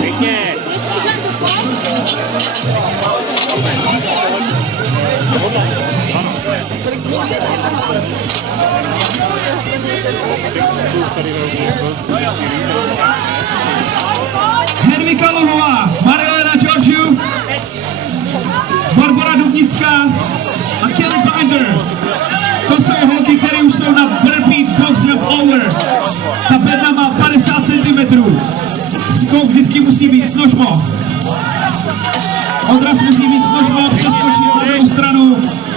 Pěkně. Hedvika Luhová, Marilena Georgiou, Barbora Dubnická a Kelly Binder. To jsou holky, které už jsou na burpee box jump over. Ta bedna má 50 cm. Skok vždycky musí být s nožmo. Odraz musí být s nožmo, přeskočit na druhou stranu.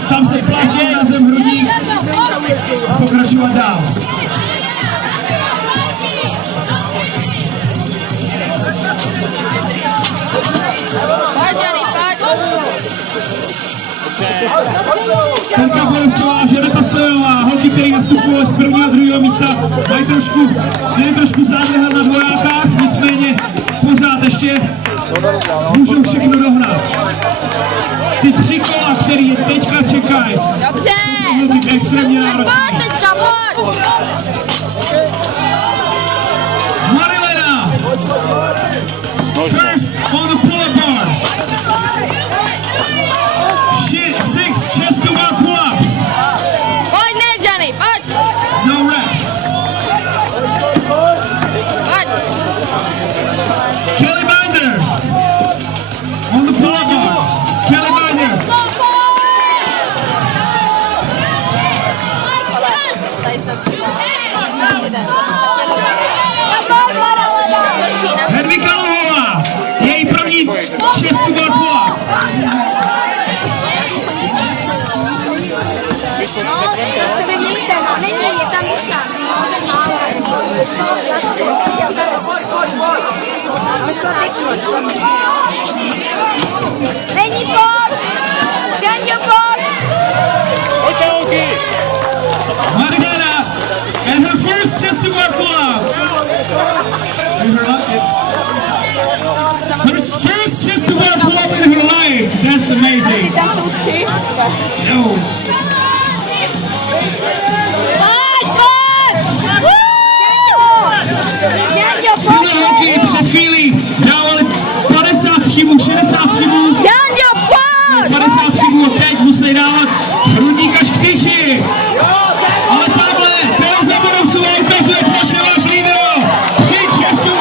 Tam se pláče na zem hrudník a pokračovat dál. Terka Borovcová a Žaneta Stojanová, holky, které nastupují z prvního a druhého místa, mají trošku zádrhel na dvojákách, nicméně pořád ještě můžou všechno dohnat. Ty 3 kola, které teďka čekají, jsou být extrémně náročné. Marilena, first on the pull-up bar. 6 chest to bar pull-ups. Pojď, ne, Johnny, pojď. No rep. Pojď. Kelly Binder on the pull-up bar. Kelly Binder. Hedvika Luhová, její první chest to bar pull-up. Není bod! Stand your bod! Marilena and her first chest to bar pull-up. Her first chest to bar pull-up in her life. That's amazing. No. Tyhle holky před chvílí dávali 50 schybů, 60 schybů, 50 schybů a teď musí dávat hrudník až k tyči. Ale tamhle Tereza Borovcová ukazuje, proč je váš lídr. 3 chestů.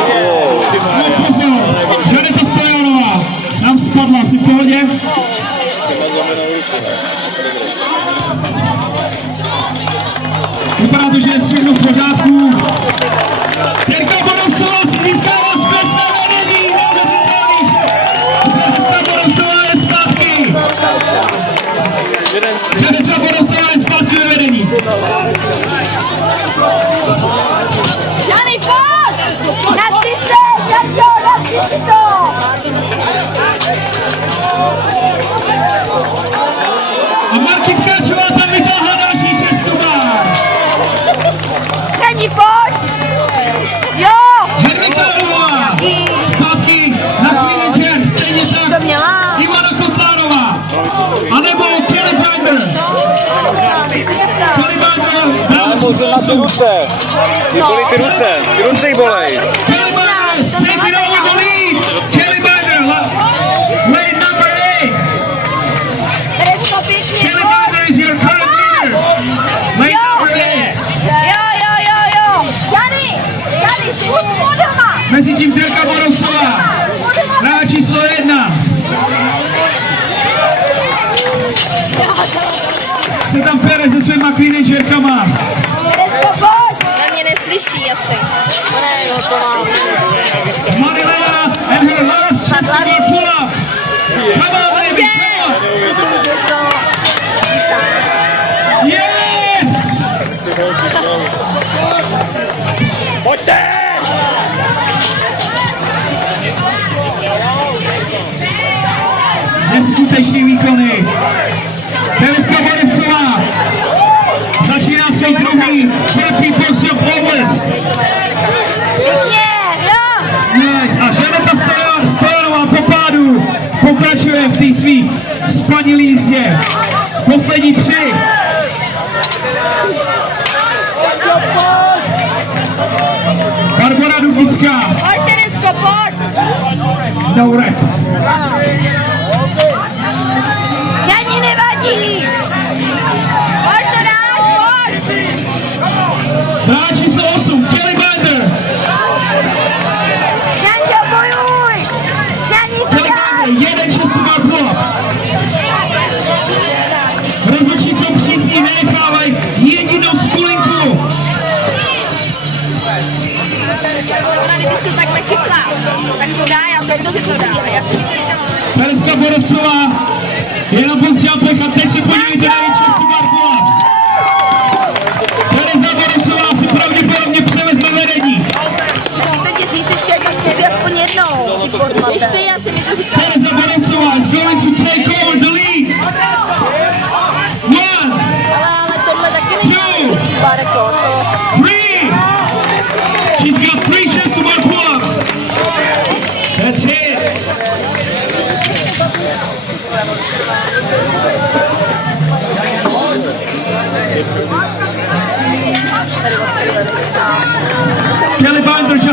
No pozor, Žaneta Stojanová nám spadla, asi v pohodě. Vypadá to, že je všechno v pořádku. Terka Borovcová si získává zpět své vedení. Terka Borovcová je zpátky. Terka Borovcová je zpátky ve vedení. Johnny, pojď! Na sice, Janko, na sice to! A Markitka Čová tam vytáhla další čestuba. Není pojď! Jo! Hedvika Luhová zpátky na chvíli čer, stejně tak Ivana Kotlárová. A nebo Kelly Binder. Kelly Binder dál číslo 8. Mě bolí ty ruce jí bolej. Kelly Binder is taking over the lead. Kelly Binder, lane number 8. Kelly Binder is your current leader. Lane number 8. Mezitím Terka Borovcová, hráč číslo 1. Se tam pere se svýma cleanagerkama. Na mě neslyší asi. Marilena and her last chest to bar pull-up. Come on, baby, come on. Yes! Pojďte! Neskutečný výkony. Terezka Borovcová začíná svůj druhý burpee box jump overs. Nice. A Žaneta Stojanová po pádu pokračuje v té svý spanilý jízdě. Poslední 3. Barbora Dubnická. Pojď, Teresko, pojď. No rap. Jani, nevadí. Pojď to dáš, pojď. Hráč číslo 8, Kelly Binder. Janďo, bojuj. Jani, to Kelly dáš. Binder, 1-6 má pull-up. Rozhodčí jsou přísní, nenechávají jedinou skulinku. Kdyby to takhle chytla, tak to dá, já to si to dá. Tereska Borovcová je na postřelpech a teď se podívejte na její čistý pull-ups. Tereza Borovcová si pravděpodobně převezme vedení. Chcete ti říct ještě, jak aspoň jednou. Ještě já si mi to říkám. Tereza Borovcová is going to take